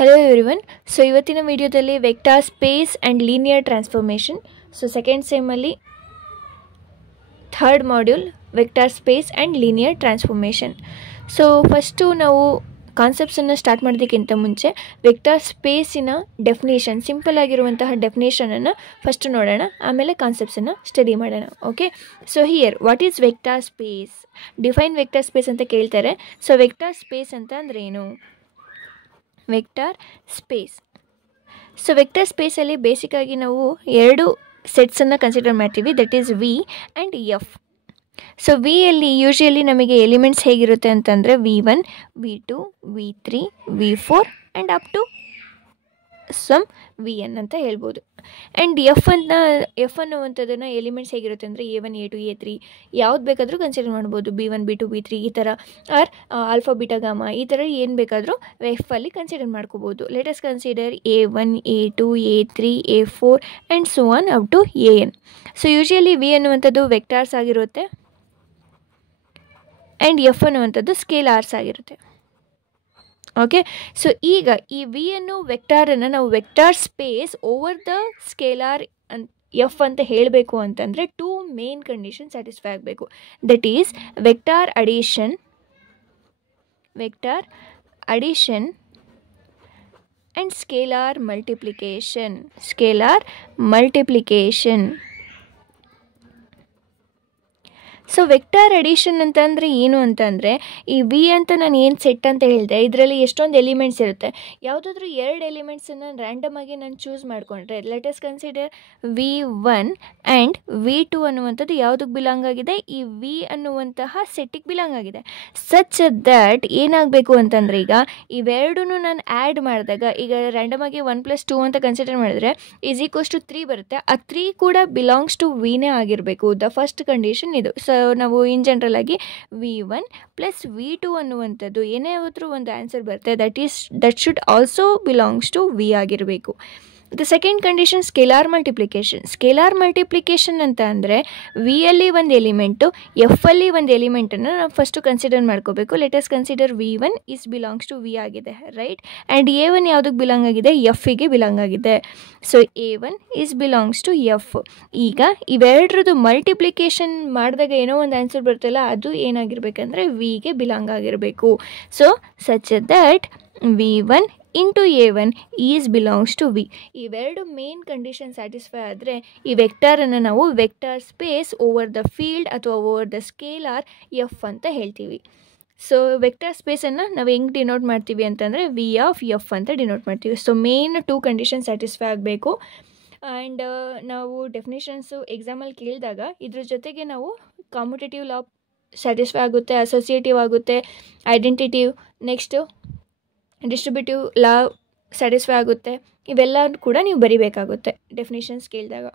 Hello everyone. So ಇವತ್ತಿನ ವಿಡಿಯೋದಲ್ಲಿ vector space and linear transformation. So second ಸೆಮ್ಮಲ್ಲಿ third module vector space and linear transformation. So first ನಾವು ಕಾನ್ಸೆಪ್ಟ್ಸನ್ನು start ಮಾಡೋದಕ್ಕಿಂತ ಮುಂಚೆ ವೆಕ್ಟಾರ್ ಸ್ಪೇಸಿನ ಡೆಫಿನೇಷನ್, ಸಿಂಪಲ್ ಆಗಿರುವಂತಹ ಡೆಫಿನೇಷನನ್ನು ಫಸ್ಟು ನೋಡೋಣ, ಆಮೇಲೆ ಕಾನ್ಸೆಪ್ಟ್ಸನ್ನು ಸ್ಟಡಿ ಮಾಡೋಣ. Okay, so here what is vector space? Define vector space ಅಂತ ಕೇಳ್ತಾರೆ. ಸೊ ವೆಕ್ಟಾರ್ ಸ್ಪೇಸ್ ಅಂತ ಅಂದ್ರೆ ಏನು? Vector space. ಸೊ ವೆಕ್ಟಾರ್ ಸ್ಪೇಸಲ್ಲಿ ಬೇಸಿಕ್ಕಾಗಿ ನಾವು ಎರಡು ಸೆಟ್ಸನ್ನು ಕನ್ಸಿಡರ್ ಮಾಡ್ತೀವಿ, that is V and F. So ವಿಯಲ್ಲಿ ಯೂಶ್ವಲಿ ನಮಗೆ ಎಲಿಮೆಂಟ್ಸ್ ಹೇಗಿರುತ್ತೆ ಅಂತಂದರೆ V1, V2, V3, V4 and up to some Vn ಅಂತ ಹೇಳ್ಬೋದು. ಆ್ಯಂಡ್ ಎಫ್ ಅನ್ನುವಂಥದ್ದನ್ನು ಎಲಿಮೆಂಟ್ಸ್ ಹೇಗಿರುತ್ತೆ ಅಂದರೆ A1, A2, A3 ಯಾವ್ದು ಬೇಕಾದರೂ ಕನ್ಸಿಡರ್ ಮಾಡ್ಬೋದು. B1, B2, B3 ಈ ಥರ, ಆರ್ ಆಲ್ಫಾ ಬೀಟಾ ಗಾಮಾ ಈ ಥರ ಏನು ಬೇಕಾದರೂ ಎಫಲ್ಲಿ ಕನ್ಸಿಡರ್ ಮಾಡ್ಕೋಬೋದು. Let's consider A1, A2, A3, A4 and so on up to An. So usually V ಅನ್ನುವಂಥದ್ದು ವೆಕ್ಟಾರ್ಸ್ ಆಗಿರುತ್ತೆ ಆ್ಯಂಡ್ ಎಫ್ ಅನ್ನುವಂಥದ್ದು ಸ್ಕೇಲಾರ್ಸ್ ಆಗಿರುತ್ತೆ. ಓಕೆ, ಸೊ ಈಗ ಈ ವಿ ಅನ್ನೋ ವೆಕ್ಟಾರನ್ನು ನಾವು vector space over the scalar F ಅಂತ ಹೇಳಬೇಕು ಅಂತಂದರೆ ಟೂ ಮೇನ್ ಕಂಡೀಷನ್ ಸ್ಯಾಟಿಸ್ಫೈ ಆಗಬೇಕು. That is vector addition and scalar multiplication. So vector addition ಅಂತಂದರೆ ಏನು ಅಂತಂದರೆ, ಈ ವಿ ಅಂತ ನಾನು ಏನು ಸೆಟ್ ಅಂತ ಹೇಳಿದೆ, ಇದರಲ್ಲಿ ಎಷ್ಟೊಂದು ಎಲಿಮೆಂಟ್ಸ್ ಇರುತ್ತೆ. ಯಾವುದಾದ್ರೂ ಎರಡು ಎಲಿಮೆಂಟ್ಸನ್ನು ರ್ಯಾಂಡಮಾಗಿ ನಾನು ಚೂಸ್ ಮಾಡಿಕೊಂಡ್ರೆ, lettuce consider V1 and V2 ಅನ್ನುವಂಥದ್ದು ಯಾವುದಕ್ಕೆ ಬಿಲಾಂಗ್ ಆಗಿದೆ? ಈ ವಿ ಅನ್ನುವಂತಹ ಸೆಟ್ಟಿಗೆ ಬಿಲಾಂಗ್ ಆಗಿದೆ. ಸಚ್ ದ್ಯಾಟ್ ಏನಾಗಬೇಕು ಅಂತಂದರೆ, ಈಗ ಇವೆರಡೂ ನಾನು ಆ್ಯಡ್ ಮಾಡಿದಾಗ, ಈಗ ರ್ಯಾಂಡಮಾಗಿ 1+2 ಅಂತ ಕನ್ಸಿಡರ್ ಮಾಡಿದ್ರೆ ಈಸ್ ಈಕ್ವಲ್ಸ್ ಟು 3 ಬರುತ್ತೆ. ಆ 3 ಕೂಡ ಬಿಲಾಂಗ್ಸ್ ಟು ವಿನೇ ಆಗಿರಬೇಕು. ದ ಫಸ್ಟ್ ಕಂಡೀಷನ್ ಇದು. ಸೊ ನಾವು ಇನ್ ಜನರಲ್ ಆಗಿ V1 ಪ್ಲಸ್ V2 ಅನ್ನುವಂಥದ್ದು ಏನೇ ಆದರೂ ಒಂದು ಆನ್ಸರ್ ಬರುತ್ತೆ, that should also belongs to V ಆಗಿರಬೇಕು. The second condition scalar multiplication ಅಂತ ಅಂದರೆ ವಿಯಲ್ಲಿ ಒಂದು ಎಲಿಮೆಂಟು, ಎಫಲ್ಲಿ ಒಂದು ಎಲಿಮೆಂಟನ್ನು ನಾವು ಫಸ್ಟು ಕನ್ಸಿಡರ್ ಮಾಡ್ಕೋಬೇಕು. Let us consider V1 is belongs to V ಆಗಿದೆ, ರೈಟ್? ಆ್ಯಂಡ್ A1 ಯಾವುದಕ್ಕೆ ಬಿಲಾಂಗ್ ಆಗಿದೆ? ಎಫಿಗೆ ಬಿಲಾಂಗ್ ಆಗಿದೆ. So A1 is belongs to F. ಈಗ ಇವೆರಡರದ್ದು ಮಲ್ಟಿಪ್ಲಿಕೇಶನ್ ಮಾಡಿದಾಗ ಏನೋ ಒಂದು ಆನ್ಸರ್ ಬರ್ತಲ್ಲ, ಅದು ಏನಾಗಿರ್ಬೇಕಂದ್ರೆ ವಿಗೆ ಬಿಲಾಂಗ್ ಆಗಿರಬೇಕು. So such that V1 into A1 is belongs to V. ಇವೆರಡು ಮೇನ್ ಕಂಡೀಷನ್ ಸ್ಯಾಟಿಸ್ಫೈ ಆದರೆ ಈ ವೆಕ್ಟಾರನ್ನು ನಾವು vector space over the field ಅಥವಾ ಓವರ್ ದ ಸ್ಕೇಲಾರ್ ಎಫ್ ಅಂತ ಹೇಳ್ತೀವಿ. ಸೊ ವೆಕ್ಟಾರ್ ಸ್ಪೇಸನ್ನು ನಾವು ಹೆಂಗೆ ಡಿನೋಟ್ ಮಾಡ್ತೀವಿ ಅಂತಂದರೆ ವಿ ಆಫ್ ಎಫ್ ಅಂತ ಡಿನೋಟ್ ಮಾಡ್ತೀವಿ. So main two condition satisfy ಆಗಬೇಕು. ಆ್ಯಂಡ್ ನಾವು ಡೆಫಿನೇಷನ್ಸು ಎಕ್ಸಾಮಲ್ಲಿ ಕೇಳಿದಾಗ ಇದ್ರ ಜೊತೆಗೆ ನಾವು ಕಾಂಪಿಟೇಟಿವ್ ಲಾ ಸ್ಯಾಟಿಸ್ಫೈ ಆಗುತ್ತೆ, ಅಸೋಸಿಯೇಟಿವ್ ಆಗುತ್ತೆ, ಐಡೆಂಟಿಟಿವ್, ನೆಕ್ಸ್ಟು ಡಿಸ್ಟ್ರಿಬ್ಯೂಟಿವ್ ಲಾ ಸ್ಯಾಟಿಸ್ಫೈ ಆಗುತ್ತೆ. ಇವೆಲ್ಲ ಕೂಡ ನೀವು ಬರಿಬೇಕಾಗುತ್ತೆ ಡೆಫಿನೇಷನ್ಸ್ ಕೇಳಿದಾಗ.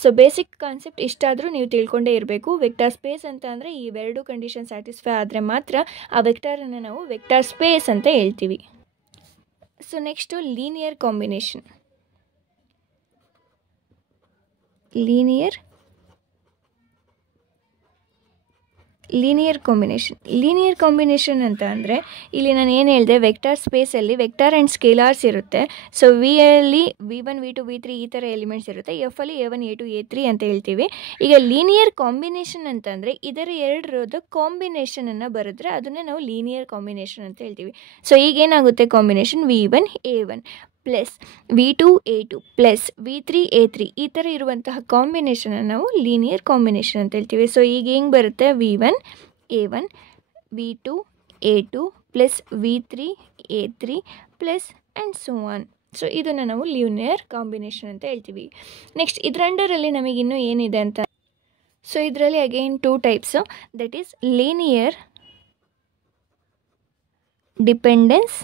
ಸೊ ಬೇಸಿಕ್ ಕಾನ್ಸೆಪ್ಟ್ ಇಷ್ಟಾದರೂ ನೀವು ತಿಳ್ಕೊಂಡೇ ಇರಬೇಕು. ವೆಕ್ಟಾರ್ ಸ್ಪೇಸ್ ಅಂತ ಅಂದರೆ ಇವೆರಡು ಕಂಡೀಷನ್ ಸ್ಯಾಟಿಸ್ಫೈ ಆದರೆ ಮಾತ್ರ ಆ ವೆಕ್ಟಾರನ್ನು ನಾವು ವೆಕ್ಟಾರ್ ಸ್ಪೇಸ್ ಅಂತ ಹೇಳ್ತೀವಿ. ಸೊ ನೆಕ್ಸ್ಟು ಲೀನಿಯರ್ ಕಾಂಬಿನೇಷನ್ ಅಂತ ಅಂದರೆ ಇಲ್ಲಿ ನಾನು ಏನು ಹೇಳಿದೆ, ವೆಕ್ಟಾರ್ ಸ್ಪೇಸಲ್ಲಿ ವೆಕ್ಟಾರ್ ಆ್ಯಂಡ್ ಸ್ಕೇಲಾರ್ಸ್ ಇರುತ್ತೆ. ಸೊ ವಿಯಲ್ಲಿ V1, V2, V3 ಈ ಥರ ಎಲಿಮೆಂಟ್ಸ್ ಇರುತ್ತೆ. ಎಫಲ್ಲಿ A1, A2, A3 ಅಂತ ಹೇಳ್ತೀವಿ. ಈಗ ಲೀನಿಯರ್ ಕಾಂಬಿನೇಷನ್ ಅಂತಂದರೆ ಇದರ ಎರಡರದ್ದು ಕಾಂಬಿನೇಷನನ್ನು ಬರೆದ್ರೆ ಅದನ್ನೇ ನಾವು ಲೀನಿಯರ್ ಕಾಂಬಿನೇಷನ್ ಅಂತ ಹೇಳ್ತೀವಿ. ಸೊ ಈಗೇನಾಗುತ್ತೆ combination? V1 A1 plus V2 A2 plus V3 A3 ಈ ಥರ ಇರುವಂತಹ ಕಾಂಬಿನೇಷನನ್ನು ನಾವು ಲೀನಿಯರ್ ಕಾಂಬಿನೇಷನ್ ಅಂತ ಹೇಳ್ತೀವಿ. ಸೊ ಈಗ ಹೆಂಗೆ ಬರುತ್ತೆ? V1 A1 V2 A2 plus V3 A3 plus and so on. So ಇದನ್ನು ನಾವು ಲೀನಿಯರ್ ಕಾಂಬಿನೇಷನ್ ಅಂತ ಹೇಳ್ತೀವಿ. ನೆಕ್ಸ್ಟ್ ಇದರ ಅಂಡರಲ್ಲಿ ನಮಗಿನ್ನೂ ಏನಿದೆ ಅಂತ, ಸೊ ಇದರಲ್ಲಿ again two types, that is linear dependence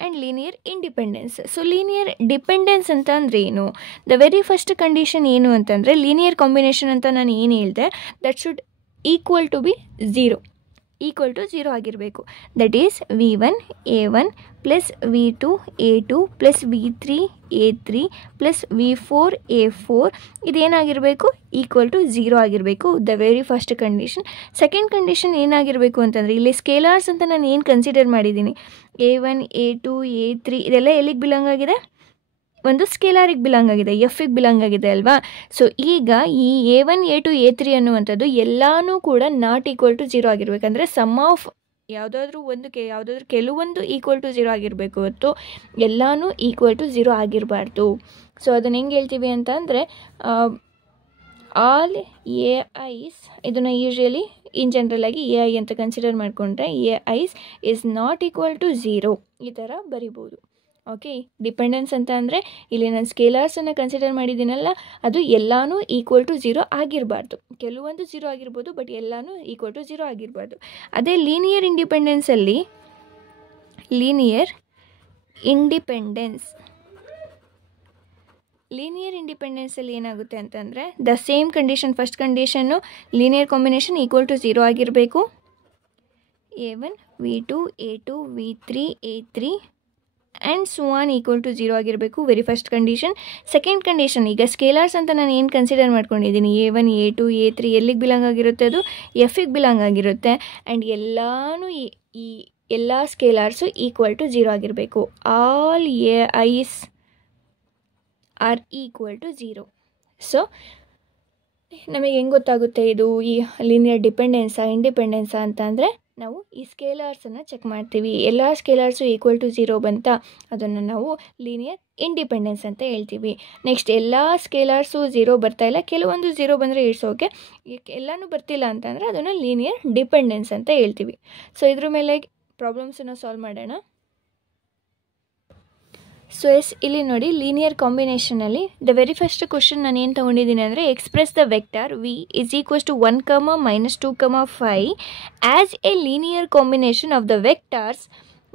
and linear independence. So linear dependence ಅಂತ ಅಂದರೆ ಏನು? ದ ವೆರಿ ಫಸ್ಟ್ ಕಂಡೀಷನ್ ಏನು ಅಂತಂದರೆ ಲೀನಿಯರ್ ಕಾಂಬಿನೇಷನ್ ಅಂತ ನಾನು ಏನು ಹೇಳಿದೆ, that should equal to be 0. Equal to 0 ಆಗಿರಬೇಕು. That is V1 A1 plus V2 A2 plus V3 A3 plus V4 A4 ಇದೇನಾಗಿರಬೇಕು, ಈಕ್ವಲ್ ಟು 0 ಆಗಿರಬೇಕು. The very first condition. Second condition ಏನಾಗಿರಬೇಕು ಅಂತಂದರೆ, ಇಲ್ಲಿ ಸ್ಕೇಲಾರ್ಸ್ ಅಂತ ನಾನು ಏನು ಕನ್ಸಿಡರ್ ಮಾಡಿದ್ದೀನಿ, A1 A2 A3 ಇದೆಲ್ಲ ಎಲ್ಲಿಗೆ ಬಿಲಾಂಗ್ ಆಗಿದೆ, ಒಂದು ಸ್ಕೇಲಾರಿಗೆ ಬಿಲಾಂಗ್ ಆಗಿದೆ, ಎಫಿಗೆ ಬಿಲಾಂಗ್ ಆಗಿದೆ ಅಲ್ವಾ. ಸೊ ಈಗ ಈ A1 A2 A3 ಅನ್ನುವಂಥದ್ದು ಎಲ್ಲನೂ ಕೂಡ ನಾಟ್ ಈಕ್ವಲ್ ಟು 0 ಆಗಿರಬೇಕಂದ್ರೆ ಸಮ್ ಆಫ್ ಯಾವುದಾದ್ರೂ ಕೆಲವೊಂದು ಈಕ್ವಲ್ ಟು 0 ಆಗಿರಬೇಕು ಹೊತ್ತು ಎಲ್ಲನೂ ಈಕ್ವಲ್ ಟು 0 ಆಗಿರಬಾರ್ದು. ಸೊ ಅದನ್ನು ಹೆಂಗೆ ಹೇಳ್ತೀವಿ ಅಂತ ಅಂದರೆ, ಆಲ್ ಎ ಐಸ್, ಇದನ್ನು ಯೂಶ್ವಲಿ ಇನ್ ಜನರಲ್ ಆಗಿ ಎ ಐ ಅಂತ ಕನ್ಸಿಡರ್ ಮಾಡಿಕೊಂಡ್ರೆ a i's is not equal to 0 ಈ ಥರ ಬರಿಬೋದು. ಓಕೆ, ಡಿಪೆಂಡೆನ್ಸ್ ಅಂತ ಅಂದರೆ ಇಲ್ಲಿ ನಾನು ಸ್ಕೇಲಾರ್ಸನ್ನು ಕನ್ಸಿಡರ್ ಮಾಡಿದ್ದೀನಲ್ಲ, ಅದು ಎಲ್ಲನೂ ಈಕ್ವಲ್ ಟು 0 ಆಗಿರಬಾರ್ದು. ಕೆಲವೊಂದು 0 ಆಗಿರ್ಬೋದು, ಬಟ್ ಎಲ್ಲನೂ ಈಕ್ವಲ್ ಟು 0 ಆಗಿರಬಾರ್ದು. ಅದೇ ಲೀನಿಯರ್ ಇಂಡಿಪೆಂಡೆನ್ಸಲ್ಲಿ ಲೀನಿಯರ್ ಇಂಡಿಪೆಂಡೆನ್ಸಲ್ಲಿ ಏನಾಗುತ್ತೆ ಅಂತಂದರೆ, ದ ಸೇಮ್ ಕಂಡೀಷನ್, ಫಸ್ಟ್ ಕಂಡೀಷನ್ನು ಲೀನಿಯರ್ ಕಾಂಬಿನೇಷನ್ ಈಕ್ವಲ್ ಟು 0 ಆಗಿರಬೇಕು. A1 V2 A2 V3 A3 and so on equal to 0 ಆಗಿರಬೇಕು, very first condition. Second condition, ಈಗ ಸ್ಕೇಲಾರ್ಸ್ ಅಂತ ನಾನು ಏನು ಕನ್ಸಿಡರ್ ಮಾಡ್ಕೊಂಡಿದ್ದೀನಿ, A1 A2 A3 ಎಲ್ಲಿಗೆ ಬಿಲಾಂಗ್ ಆಗಿರುತ್ತೆ, ಅದು ಎಫಿಗೆ ಬಿಲಾಂಗ್ ಆಗಿರುತ್ತೆ. ಆ್ಯಂಡ್ ಎಲ್ಲನೂ ಈ ಎಲ್ಲ ಸ್ಕೇಲಾರ್ಸು ಈಕ್ವಲ್ ಟು 0 ಆಗಿರಬೇಕು. All a i's are equal to 0. So ನಮಗೆ ಹೆಂಗೆ ಗೊತ್ತಾಗುತ್ತೆ ಇದು ಈ ಲೀನಿಯರ್ ಡಿಪೆಂಡೆನ್ಸಾ ಇಂಡಿಪೆಂಡೆನ್ಸಾ ಅಂತ ಅಂದರೆ, ನಾವು ಈ ಸ್ಕೇಲಾರ್ಸನ್ನು ಚೆಕ್ ಮಾಡ್ತೀವಿ. ಎಲ್ಲ ಸ್ಕೇಲಾರ್ಸು ಈಕ್ವಲ್ ಟು 0 ಬಂತ, ಅದನ್ನು ನಾವು ಲೀನಿಯರ್ ಇಂಡಿಪೆಂಡೆನ್ಸ್ ಅಂತ ಹೇಳ್ತೀವಿ. ನೆಕ್ಸ್ಟ್ ಎಲ್ಲ ಸ್ಕೇಲಾರ್ಸು 0 ಬರ್ತಾಯಿಲ್ಲ, ಕೆಲವೊಂದು 0 ಬಂದರೆ ಇಟ್ಸ್ ಓಕೆ, ಎಲ್ಲನೂ ಬರ್ತಿಲ್ಲ ಅಂತಂದರೆ ಅದನ್ನು ಲೀನಿಯರ್ ಡಿಪೆಂಡೆನ್ಸ್ ಅಂತ ಹೇಳ್ತೀವಿ. ಸೊ ಇದ್ರ ಮೇಲೆ ಪ್ರಾಬ್ಲಮ್ಸನ್ನು ಸಾಲ್ವ್ ಮಾಡೋಣ. ಸೊ ಇಲ್ಲಿ ನೋಡಿ, ಲೀನಿಯರ್ ಕಾಂಬಿನೇಷನಲ್ಲಿ ದ ವೆರಿ ಫಸ್ಟ್ ಕ್ವಶನ್ ನಾನು ಏನು ತೊಗೊಂಡಿದ್ದೀನಿ ಅಂದರೆ, express the vector V is equals to 1, -2, 5 as a linear combination of the vectors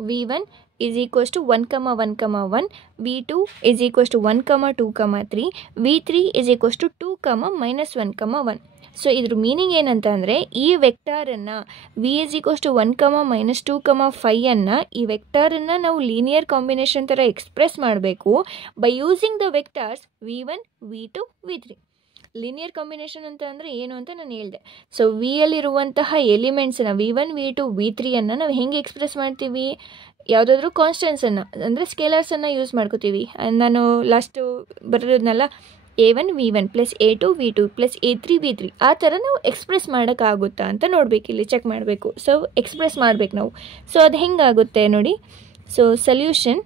V1 is equals to 1, 1, 1, V2 is equals to 1, 2, 3, V3 is equals to 2, -1, 1. So ಇದ್ರ meaning ಏನಂತ ಅಂದರೆ, ಈ ವೆಕ್ಟಾರನ್ನು V is equals to 1, -2, 5 ಅನ್ನು ಈ ವೆಕ್ಟಾರನ್ನು ನಾವು linear combination ಥರ express ಮಾಡಬೇಕು by using the vectors V1 V2 V3. Linear combination ಅಂತ ಅಂದರೆ ಏನು ಅಂತ ನಾನು ಹೇಳಿದೆ. ಸೊ ವಿಯಲ್ಲಿರುವಂತಹ ಎಲಿಮೆಂಟ್ಸನ್ನು V1 V2 V3 ನಾವು ಹೆಂಗೆ ಎಕ್ಸ್ಪ್ರೆಸ್ ಮಾಡ್ತೀವಿ, ಯಾವುದಾದ್ರೂ ಕಾನ್ಸ್ಟೆಂಟ್ಸನ್ನು ಅಂದರೆ ಸ್ಕೇಲರ್ಸನ್ನು ಯೂಸ್ ಮಾಡ್ಕೋತೀವಿ. ನಾನು last ಬರೋದನ್ನೆಲ್ಲ A1 V1 plus A2 V2 plus A3 V3 ಆ ಥರ ನಾವು ಎಕ್ಸ್ಪ್ರೆಸ್ ಮಾಡೋಕ್ಕಾಗುತ್ತಾ ಅಂತ ನೋಡಬೇಕು, ಇಲ್ಲಿ ಚೆಕ್ ಮಾಡಬೇಕು. ಸೊ ಎಕ್ಸ್ಪ್ರೆಸ್ ಮಾಡಬೇಕು ನಾವು. ಸೊ ಅದು ಹೆಂಗಾಗುತ್ತೆ ನೋಡಿ. ಸೊ ಸೊಲ್ಯೂಷನ್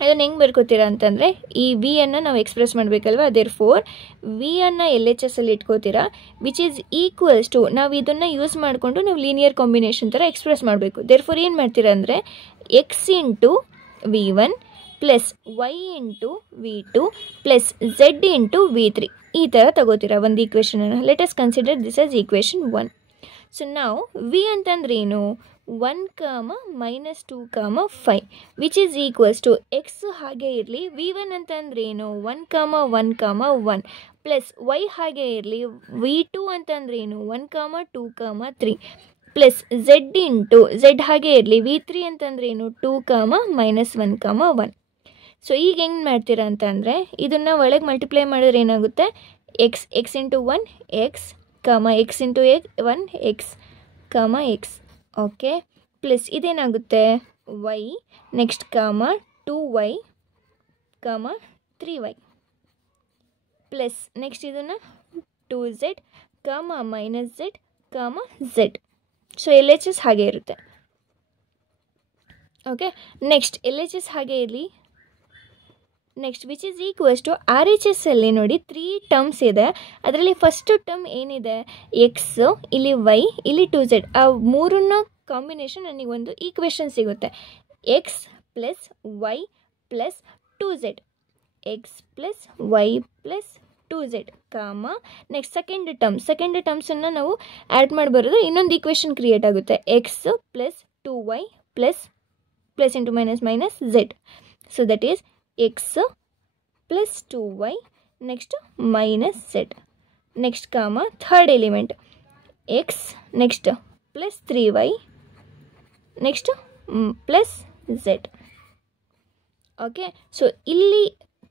ಅದನ್ನು ಹೆಂಗೆ ಬರ್ಕೋತೀರಾ ಅಂತಂದರೆ, ಈ ವಿ ಅನ್ನು ನಾವು ಎಕ್ಸ್ಪ್ರೆಸ್ ಮಾಡಬೇಕಲ್ವ, ದೇರ್ಫೋರ್ ವಿ ಅನ್ನು LHS ಅಲ್ಲಿ ಇಟ್ಕೋತೀರಾ, ವಿಚ್ ಈಸ್ ಈಕ್ವಲ್ಸ್ ಟು, ನಾವು ಇದನ್ನು ಯೂಸ್ ಮಾಡಿಕೊಂಡು ನಾವು ಲೀನಿಯರ್ ಕಾಂಬಿನೇಷನ್ ಥರ ಎಕ್ಸ್ಪ್ರೆಸ್ ಮಾಡಬೇಕು. ದೇರ್ಫೋರ್ ಏನು ಮಾಡ್ತೀರಾ ಅಂದರೆ, X into V1 plus Y into V2 plus Z into V3 ಈ ಥರ ತಗೋತೀರಾ ಒಂದು ಈಕ್ವೇಷನನ್ನು. Let us consider this as equation 1. So ನಾವು ವಿ ಅಂತಂದ್ರೆ ಏನು, 1, -2, 5 which is equals to X ಹಾಗೆ ಇರಲಿ, V1 ಅಂತಂದ್ರೆ ಏನು 1, 1, 1 ಪ್ಲಸ್ Y ಹಾಗೆ ಇರಲಿ, V2 ಅಂತಂದ್ರೆ ಏನು 1, 2, 3 ಪ್ಲಸ್ Z ಇಂಟು Z ಹಾಗೆ ಇರಲಿ, V3 ಅಂತಂದ್ರೆ ಏನು 2, -1, 1. ಸೊ ಈಗ ಹೆಂಗೆ ಮಾಡ್ತೀರಾ ಅಂತಂದರೆ, ಇದನ್ನು ಒಳಗೆ ಮಲ್ಟಿಪ್ಲೈ ಮಾಡಿದ್ರೆ ಏನಾಗುತ್ತೆ, X into 1 X, X into 1 X, X, okay, plus ಇದೇನಾಗುತ್ತೆ Y, next 2y, 3y, plus next ಇದನ್ನು 2z, -z, z. So LHS ಹಾಗೆ ಇರುತ್ತೆ. ಓಕೆ, ನೆಕ್ಸ್ಟ್ LHS ಹಾಗೆ ಇರಲಿ. Next which is equals to RHS ಅಲ್ಲಿ ನೋಡಿ 3 ಟರ್ಮ್ಸ್ ಇದೆ. ಅದರಲ್ಲಿ ಫಸ್ಟ್ ಟರ್ಮ್ ಏನಿದೆ ಎಕ್ಸು, ಇಲ್ಲಿ ವೈ, ಇಲ್ಲಿ 2z, ಆ ಮೂರನ್ನು ಕಾಂಬಿನೇಷನ್ ನನಗೆ ಒಂದು ಈಕ್ವೇಷನ್ ಸಿಗುತ್ತೆ. X plus Y plus 2z, X plus Y plus 2z, next second ಟರ್ಮ್ಸನ್ನು ನಾವು ಆ್ಯಡ್ ಮಾಡಿ ಬರೋದು ಇನ್ನೊಂದು ಈಕ್ವೇಷನ್ ಕ್ರಿಯೇಟ್ ಆಗುತ್ತೆ, X plus 2y plus into minus z. So that is X plus 2y next -z, next third element X, next plus 3y next plus Z. Okay, so ಇಲ್ಲಿ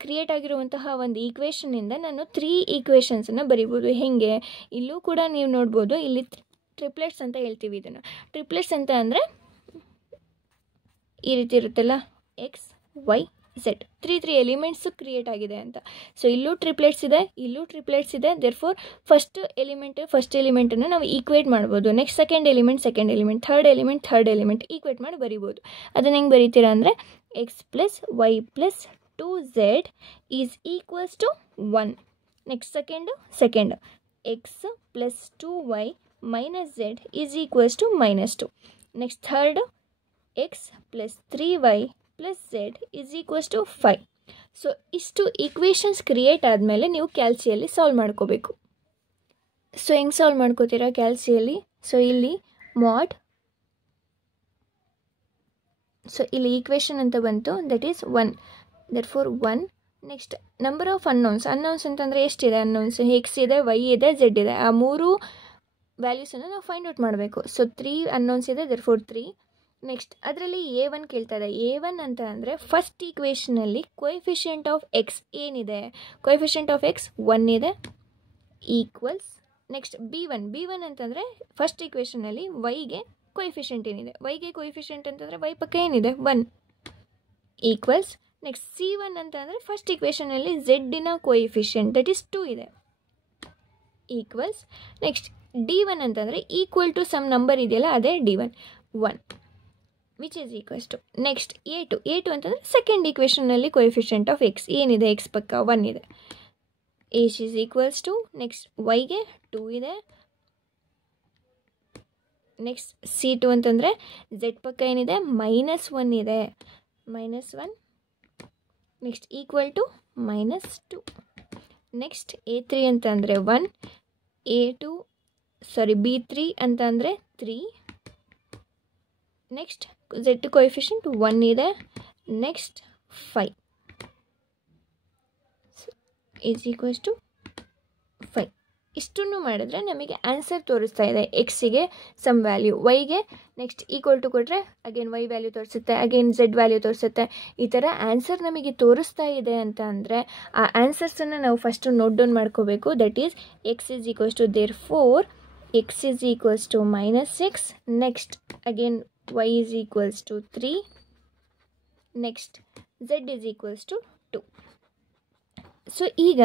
create ಆಗಿರುವಂತಹ ಒಂದು ಈಕ್ವೇಷನಿಂದ ನಾನು 3 ಈಕ್ವೇಷನ್ಸನ್ನು ಬರಿಬೋದು. ಹೇಗೆ, ಇಲ್ಲೂ ಕೂಡ ನೀವು ನೋಡ್ಬೋದು, ಇಲ್ಲಿ ಟ್ರಿಪ್ಲೆಟ್ಸ್ ಅಂತ ಹೇಳ್ತೀವಿ ಇದನ್ನು. ಟ್ರಿಪ್ಲೆಟ್ಸ್ ಅಂತ ಅಂದರೆ ಈ ರೀತಿ ಇರುತ್ತಲ್ಲ, x y z 3 elements create ಆಗಿದೆ ಅಂತ. ಸೊ ಇಲ್ಲೂ ಟ್ರಿಪ್ಲೆಟ್ಸ್ ಇದೆ, ಇಲ್ಲೂ ಟ್ರಿಪ್ಲೆಟ್ಸ್ ಇದೆ. ದೇರ್ಫೋರ್ ಫಸ್ಟ್ ಎಲಿಮೆಂಟನ್ನು ನಾವು ಈಕ್ವೇಟ್ ಮಾಡ್ಬೋದು. Next second element, third element equate ಮಾಡಿ ಬರಿಬೋದು. ಅದನ್ನು ಹೆಂಗೆ ಬರೀತೀರಾ ಅಂದರೆ x plus Y plus 2z is equals to 1. Next second x plus 2y minus z is equals to -2. Next third X plus 3y plus z is equals to 5. So ಇಷ್ಟು equations create ಆದಮೇಲೆ ನೀವು ಕ್ಯಾಲ್ಸಿಯಲ್ಲಿ solve ಮಾಡ್ಕೋಬೇಕು. So ಹೆಂಗೆ solve ಮಾಡ್ಕೋತೀರಾ ಕ್ಯಾಲ್ಸಿಯಲ್ಲಿ? So ಇಲ್ಲಿ mode, so ಇಲ್ಲಿ ಈಕ್ವೇಷನ್ ಅಂತ ಬಂತು, that is 1. Therefore 1. Next number of unknowns ಅಂತಂದರೆ ಎಷ್ಟಿದೆ? ಅನ್ನೌನ್ಸ್ ಎಕ್ಸ್ ಇದೆ, ವೈ ಇದೆ, ಝೆಡ್ ಇದೆ. ಆ 3 ವ್ಯಾಲ್ಯೂಸನ್ನು ನಾವು ಫೈಂಡ್ ಔಟ್ ಮಾಡಬೇಕು. ಸೊ 3 ಅನ್ನೌನ್ಸ್ ಇದೆ, ದೇರ್ಫೋರ್ 3. ನೆಕ್ಸ್ಟ್ ಅದರಲ್ಲಿ A1 ಕೇಳ್ತಾ ಇದೆ. A1 ಅಂತ ಅಂದರೆ ಫಸ್ಟ್ ಈಕ್ವೇಷನಲ್ಲಿ ಕೊಯಿಫಿಷಿಯಂಟ್ ಆಫ್ ಎಕ್ಸ್ ಏನಿದೆ? ಕೊಯಿಫಿಷಿಯಂಟ್ ಆಫ್ ಎಕ್ಸ್ 1 ಇದೆ, ಈಕ್ವಲ್ಸ್. ನೆಕ್ಸ್ಟ್ B1 ಅಂತಂದರೆ ಫಸ್ಟ್ ಈಕ್ವೇಷನಲ್ಲಿ ವೈಗೆ ಕೊಯಿಫಿಷಿಯಂಟ್ ಏನಿದೆ? ವೈಗೆ ಕೊಯಿಫಿಷಿಯಂಟ್ ಅಂತಂದರೆ ವೈ ಪಕ್ಕ ಏನಿದೆ? 1, ಈಕ್ವಲ್ಸ್. ನೆಕ್ಸ್ಟ್ C1 ಅಂತ ಅಂದರೆ ಫಸ್ಟ್ ಈಕ್ವೇಷನಲ್ಲಿ ಝೆಡ್ಡಿನ ಕೊಯಿಫಿಷಿಯಂಟ್ ದಟ್ ಈಸ್ 2 ಇದೆ, ಈಕ್ವಲ್ಸ್. ನೆಕ್ಸ್ಟ್ D1 ಅಂತಂದರೆ ಈಕ್ವಲ್ ಟು ಸಮ್ ನಂಬರ್ ಇದೆಯಲ್ಲ, ಅದೇ D1 1 which is equals to. Next A2 ಅಂತಂದರೆ ಸೆಕೆಂಡ್ ಈಕ್ವೇಷನಲ್ಲಿ ಕೊಯಿಫಿಷಿಯಂಟ್ ಆಫ್ ಎಕ್ಸ್ ಏನಿದೆ? ಎಕ್ಸ್ ಪಕ್ಕ 1 ಇದೆ, each is equals to. Next ವೈಗೆ 2 ಇದೆ. ನೆಕ್ಸ್ಟ್ C2 ಅಂತಂದರೆ ಝೆಡ್ ಪಕ್ಕ ಏನಿದೆ? -1 ಇದೆ, -1. Next equal to -2. Next A3 ಅಂತ ಅಂದರೆ 1, B3 ಅಂತ ಅಂದರೆ 3. ನೆಕ್ಸ್ಟ್ ಝೆಡ್ ಕೊಯಿಫಿಷಿಯಂಟ್ 1 ಇದೆ. Next 5 is equals to 5. ಇಷ್ಟನ್ನು ಮಾಡಿದ್ರೆ ನಮಗೆ ಆನ್ಸರ್ ತೋರಿಸ್ತಾ ಇದೆ. ಎಕ್ಸಿಗೆ ಸಮ್ ವ್ಯಾಲ್ಯೂ, ವೈಗೆ ನೆಕ್ಸ್ಟ್ ಈಕ್ವಲ್ ಟು ಕೊಟ್ಟರೆ ಅಗೇನ್ ವೈ ವ್ಯಾಲ್ಯೂ ತೋರಿಸುತ್ತೆ, ಅಗೇನ್ ಝೆಡ್ ವ್ಯಾಲ್ಯೂ ತೋರಿಸುತ್ತೆ. ಈ ಥರ ಆನ್ಸರ್ ನಮಗೆ ತೋರಿಸ್ತಾ ಇದೆ ಅಂತ ಅಂದರೆ ಆ ಆನ್ಸರ್ಸನ್ನು ನಾವು ಫಸ್ಟು ನೋಟ್ ಡೌನ್ ಮಾಡ್ಕೋಬೇಕು. That is x is equals to, therefore x is equals to -6. Next again y is equals to 3. next z is equals to 2. So ಈಗ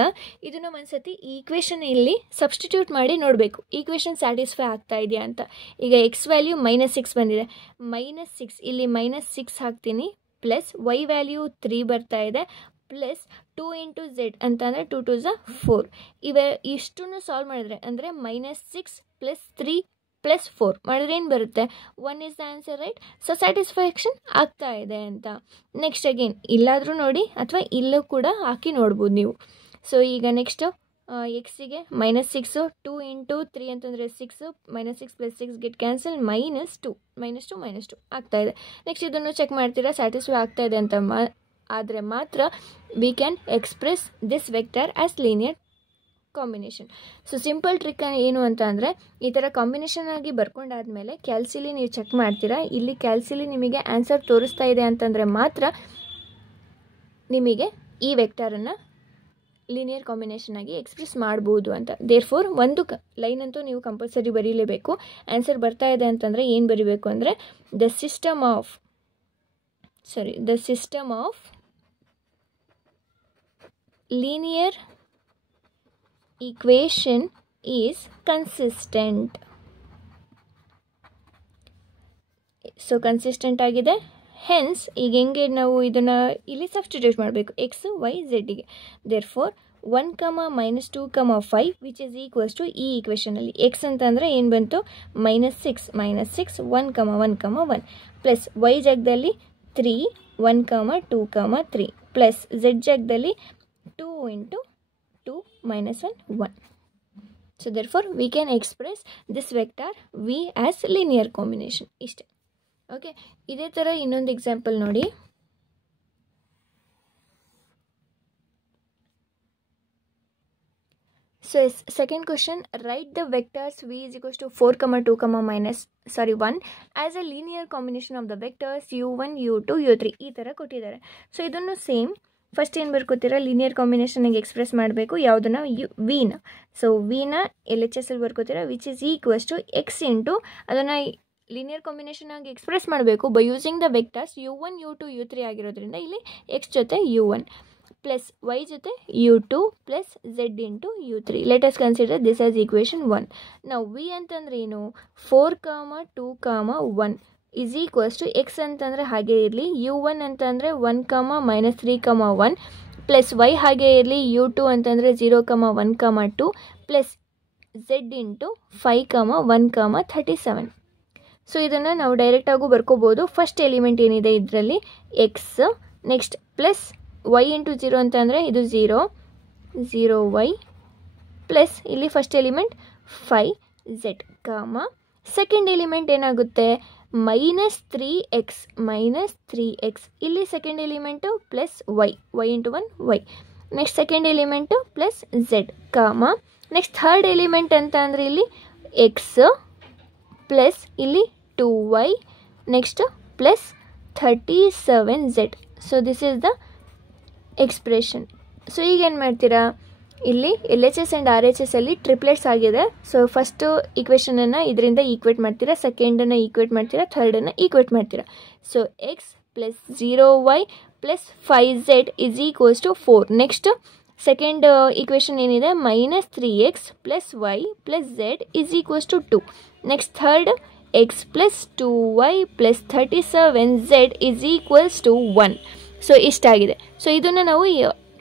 ಇದನ್ನು ಒಂದ್ಸತಿ ಈ ಈಕ್ವೇಷನ್ ಇಲ್ಲಿ ಸಬ್ಸ್ಟಿಟ್ಯೂಟ್ ಮಾಡಿ ನೋಡಬೇಕು, ಈಕ್ವೇಷನ್ ಸ್ಯಾಟಿಸ್ಫೈ ಆಗ್ತಾ ಇದೆಯಾ ಅಂತ. ಈಗ ಎಕ್ಸ್ ವ್ಯಾಲ್ಯೂ -6 ಬಂದಿದೆ, -6 ಇಲ್ಲಿ -6 ಹಾಕ್ತೀನಿ, ಪ್ಲಸ್ ವೈ ವ್ಯಾಲ್ಯೂ 3 ಬರ್ತಾ ಇದೆ, ಪ್ಲಸ್ 2 ಇಂಟು ಝೆಡ್ ಅಂತಂದರೆ 2 2 ಝ 4. ಇಷ್ಟನ್ನು ಸಾಲ್ವ್ ಮಾಡಿದ್ರೆ ಅಂದರೆ -6 + 3 + 4 ಮಾಡಿದ್ರೆ ಏನು ಬರುತ್ತೆ? 1 is the answer, right? So satisfaction ಆಗ್ತಾ ಇದೆ ಅಂತ. ನೆಕ್ಸ್ಟ್ ಅಗೇನ್ ಇಲ್ಲಾದರೂ ನೋಡಿ ಅಥವಾ ಇಲ್ಲೂ ಕೂಡ ಹಾಕಿ ನೋಡ್ಬೋದು ನೀವು. ಸೊ ಈಗ ನೆಕ್ಸ್ಟು ಎಕ್ಸಿಗೆ -6, 2 ಇಂಟು 3 ಅಂತಂದರೆ 6, -6 + 6 ಗೆಟ್ ಕ್ಯಾನ್ಸಲ್, -2 ಆಗ್ತಾ ಇದೆ. ನೆಕ್ಸ್ಟ್ ಇದನ್ನು ಚೆಕ್ ಮಾಡ್ತೀರಾ, ಸ್ಯಾಟಿಸ್ಫೈ ಆಗ್ತಾ ಇದೆ ಅಂತ ಆದರೆ ಮಾತ್ರ V can express this vector as linear combination. So simple trick ಏನು ಅಂತ ಅಂದರೆ, ಈ ಥರ ಕಾಂಬಿನೇಷನ್ ಆಗಿ ಬರ್ಕೊಂಡಾದ್ಮೇಲೆ ಕ್ಯಾಲ್ಸಿಲಿ ನೀವು ಚೆಕ್ ಮಾಡ್ತೀರಾ, ಇಲ್ಲಿ ಕ್ಯಾಲ್ಸಿಲಿ ನಿಮಗೆ ಆನ್ಸರ್ ತೋರಿಸ್ತಾ ಇದೆ ಅಂತಂದರೆ ಮಾತ್ರ ನಿಮಗೆ ಈ ವೆಕ್ಟರನ್ನು ಲೀನಿಯರ್ ಕಾಂಬಿನೇಷನ್ ಆಗಿ ಎಕ್ಸ್ಪ್ರೆಸ್ ಮಾಡ್ಬೋದು ಅಂತ. ದೇರ್ಫೋರ್ ಒಂದು ಲೈನ್ ಅಂತೂ ನೀವು ಕಂಪಲ್ಸರಿ ಬರೀಲೇಬೇಕು. ಆನ್ಸರ್ ಬರ್ತಾ ಇದೆ ಅಂತಂದರೆ ಏನು ಬರೀಬೇಕು ಅಂದರೆ, the system of linear equation is consistent. So consistent ಆಗಿದೆ. ಹೆನ್ಸ್ ಈಗ ಹೆಂಗೆ ನಾವು ಇದನ್ನು ಇಲ್ಲಿ ಸಬ್ಸ್ಟಿಟ್ಯೂಟ್ ಮಾಡಬೇಕು ಎಕ್ಸ್ ವೈ ಝೆಡ್ಡಿಗೆ. Therefore 1, -2, 5 which is equals to ಈ ಈಕ್ವೇಷನಲ್ಲಿ ಎಕ್ಸ್ ಅಂತಂದರೆ ಏನು ಬಂತು? -6, 1, 1, ಪ್ಲಸ್ ವೈ ಜಾಗದಲ್ಲಿ 3, 1, 2, 3 ಪ್ಲಸ್ ಝೆಡ್ ಜಾಗದಲ್ಲಿ 2 into 2 -1, 1. So therefore we can express this vector v as linear combination. ಇಷ್ಟೇ. ಓಕೆ, ಇದೇ ಥರ ಇನ್ನೊಂದು ಎಕ್ಸಾಂಪಲ್ ನೋಡಿ. So second question, write the vectors v is equals to 4 comma 2 comma minus 1 as a linear combination of the vectors u1 u2 u3 ಈ ಥರ ಕೊಟ್ಟಿದ್ದಾರೆ. So ಇದನ್ನು same first ಏನು ಬರ್ಕೋತೀರಾ, ಲೀನಿಯರ್ ಕಾಂಬಿನೇಷನ್ಗೆ ಎಕ್ಸ್ಪ್ರೆಸ್ ಮಾಡಬೇಕು ಯಾವುದನ್ನ, ವಿನ. ಸೊ ವಿನ ಎಲ್ ಎಚ್ ಎಸ್ ಅಲ್ಲಿ ಬರ್ಕೋತೀರಾ, which is equals to X into ಅದನ್ನು ಲೀನಿಯರ್ ಕಾಂಬಿನೇಷನ್ ಆಗಿ ಎಕ್ಸ್ಪ್ರೆಸ್ ಮಾಡಬೇಕು by using the vectors u1 u2 u3 ಆಗಿರೋದ್ರಿಂದ ಇಲ್ಲಿ ಎಕ್ಸ್ ಜೊತೆ u1 ಪ್ಲಸ್ y ಜೊತೆ u2 plus z into u3. Let us consider this as equation 1. ನಾವು v ಅಂತಂದ್ರೆ ಏನು, 4 ಕಾಮ 2 ಕಾಮ 1 ಇಸ್ ಈಕ್ವಲ್ಸ್ ಟು ಎಕ್ಸ್ ಅಂತಂದರೆ ಹಾಗೆ ಇರಲಿ, u1 ಅಂತಂದರೆ 1 ಕಾಮ ಮೈನಸ್ 3 ಕಾಮ 1 ಪ್ಲಸ್ y ಹಾಗೆ ಇರಲಿ, u2 ಅಂತಂದರೆ 0 ಕಾಮ 1 ಕಾಮ 2 ಪ್ಲಸ್ z ಇಂಟು 5 ಕಾಮ 1 ಕಾಮ 37. ಸೊ ಇದನ್ನು ನಾವು ಡೈರೆಕ್ಟಾಗೂ ಬರ್ಕೋಬೋದು. ಫಸ್ಟ್ ಎಲಿಮೆಂಟ್ ಏನಿದೆ ಇದರಲ್ಲಿ x, next plus y into 0 ಅಂತಂದರೆ ಇದು 0 y ಪ್ಲಸ್ ಇಲ್ಲಿ first element 5z comma second element ಏನಾಗುತ್ತೆ -3x ಇಲ್ಲಿ second element plus y into 1 y next second element plus z comma next third element ಅಂತ ಅಂದರೆ ಇಲ್ಲಿ x ಪ್ಲಸ್ ಇಲ್ಲಿ 2y next plus 37z. So this is the expression. So ಈಗ ಏನು ಮಾಡ್ತೀರಾ, ಇಲ್ಲಿ L H S and R H S ಅಲ್ಲಿ triplets ಆಗಿದೆ. ಸೊ ಫಸ್ಟು ಈಕ್ವೇಷನನ್ನು ಇದರಿಂದ ಈಕ್ವೇಟ್ ಮಾಡ್ತೀರಾ, ಸೆಕೆಂಡನ್ನು ಈಕ್ವೇಟ್ ಮಾಡ್ತೀರಾ, ಥರ್ಡನ್ನು ಈಕ್ವೇಟ್ ಮಾಡ್ತೀರಾ. So X plus 0y plus 5z is equals to 4. Next second equation ಏನಿದೆ -3x plus y plus z is equals to 2. Next third X plus 2y plus 37z is equals to 1. So ಇಷ್ಟಾಗಿದೆ. So ಇದನ್ನು ನಾವು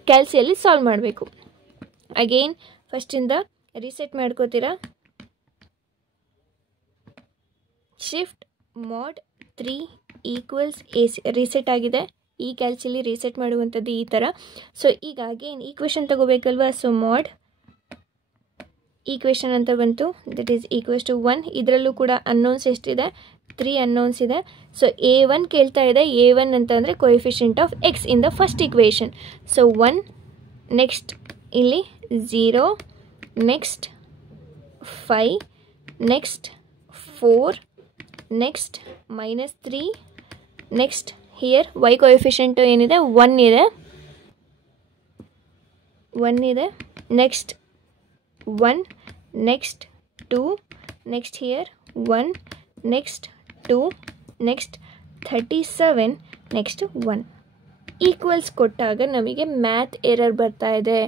ಕ್ಯಾಲ್ಸಿಯಲ್ಲಿ solve ಮಾಡಬೇಕು. Again ಫಸ್ಟಿಂದ reset ಮಾಡ್ಕೋತೀರಾ, shift mode 3 equals AC reset ಆಗಿದೆ. ಈ ಕ್ಯಾಲ್ಸಿಯಲ್ಲಿ ರೀಸೆಟ್ ಮಾಡುವಂಥದ್ದು ಈ ಥರ. ಸೊ ಈಗ ಅಗೇನ್ ಈಕ್ವೇಷನ್ ತಗೋಬೇಕಲ್ವಾ, ಸೊ ಮಾಡ್ ಈಕ್ವೇಷನ್ ಅಂತ ಬಂತು, ದಟ್ ಈಸ್ ಈಕ್ವಲ್ಸ್ ಟು 1. ಇದರಲ್ಲೂ ಕೂಡ ಅನ್ನೋನ್ಸ್ ಎಷ್ಟಿದೆ, 3 ಅನ್ನೋನ್ಸ್ ಇದೆ. ಸೊ a1 ಕೇಳ್ತಾ ಇದೆ, a1 ಅಂತಂದರೆ coefficient of x in the first equation. So 1 next ಇಲ್ಲಿ 0 next 5 next 4 next -3 next here y ಕೊಎಫಿಷಿಯಂಟು ಏನಿದೆ 1 ಇದೆ next 1 next 2 next here 1 next 2 next 37 next 1 equals ಕೊಟ್ಟಾಗ ನಮಗೆ ಮ್ಯಾಥ್ ಎರರ್ ಬರ್ತಾ ಇದೆ.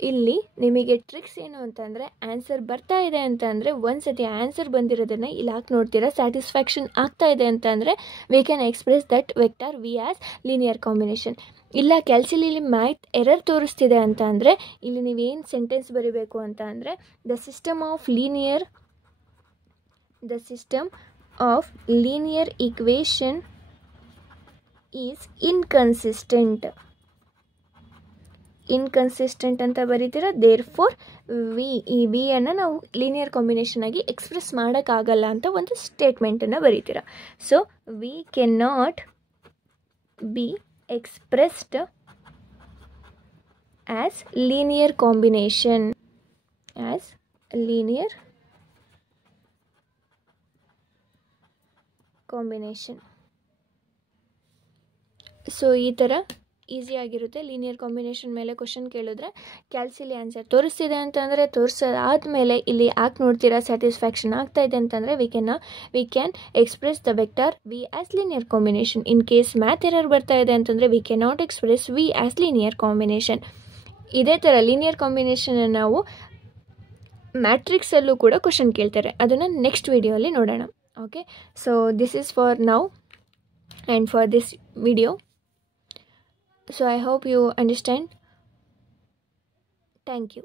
ಇಲ್ಲಿ ನಿಮಗೆ ಟ್ರಿಕ್ಸ್ ಏನು ಅಂತಂದರೆ, ಆನ್ಸರ್ ಬರ್ತಾ ಇದೆ ಅಂತ ಅಂದರೆ ಒಂದು ಸತಿ ಆನ್ಸರ್ ಬಂದಿರೋದನ್ನು ಇಲ್ಲಿ ಹಾಕಿ ನೋಡ್ತೀರಾ, ಸ್ಯಾಟಿಸ್ಫ್ಯಾಕ್ಷನ್ ಆಗ್ತಾ ಇದೆ ಅಂತ ಅಂದರೆ we can express that vector V as linear combination. ಇಲ್ಲ ಕ್ಯಾಲ್ಸಿಯಲ್ಲಿ ಮ್ಯಾಥ್ ಎರರ್ ತೋರಿಸ್ತಿದೆ ಅಂತ ಅಂದರೆ ಇಲ್ಲಿ ನೀವೇನು ಸೆಂಟೆನ್ಸ್ ಬರೀಬೇಕು ಅಂತ ಅಂದರೆ, the system of linear equation is inconsistent ಅಂತ ಬರೀತೀರ. ದೇರ್ ಫೋರ್ ಈ ವಿ ಅನ್ನು ನಾವು ಲೀನಿಯರ್ ಕಾಂಬಿನೇಷನ್ ಆಗಿ ಎಕ್ಸ್ಪ್ರೆಸ್ ಮಾಡೋಕ್ಕಾಗಲ್ಲ ಅಂತ ಒಂದು ಸ್ಟೇಟ್ಮೆಂಟನ್ನು ಬರೀತೀರ. So V can not be expressed as linear combination. So ಈ ಥರ ಈಸಿ ಆಗಿರುತ್ತೆ. ಲೀನಿಯರ್ ಕಾಂಬಿನೇಷನ್ ಮೇಲೆ ಕ್ವಶನ್ ಕೇಳಿದ್ರೆ ಕ್ಯಾಲ್ಸಿಲಿ ಆನ್ಸರ್ ತೋರಿಸ್ತಿದೆ ಅಂತಂದರೆ ತೋರಿಸೋದಾದ್ಮೇಲೆ ಇಲ್ಲಿ ಯಾಕೆ ನೋಡ್ತೀರಾ, ಸ್ಯಾಟಿಸ್ಫ್ಯಾಕ್ಷನ್ ಆಗ್ತಾ ಇದೆ ಅಂತಂದರೆ we can express the vector V as linear combination. In case math error ಬರ್ತಾ ಇದೆ ಅಂತಂದರೆ we can not express V as linear combination. ಇದೇ ಥರ ಲೀನಿಯರ್ ಕಾಂಬಿನೇಷನ್ನ ನಾವು ಮ್ಯಾಟ್ರಿಕ್ಸಲ್ಲೂ ಕೂಡ ಕ್ವಶನ್ ಕೇಳ್ತಾರೆ, ಅದನ್ನು ನೆಕ್ಸ್ಟ್ ವಿಡಿಯೋಲಿ ನೋಡೋಣ. Okay, so this is for now and for this video. So I hope you understand. Thank you.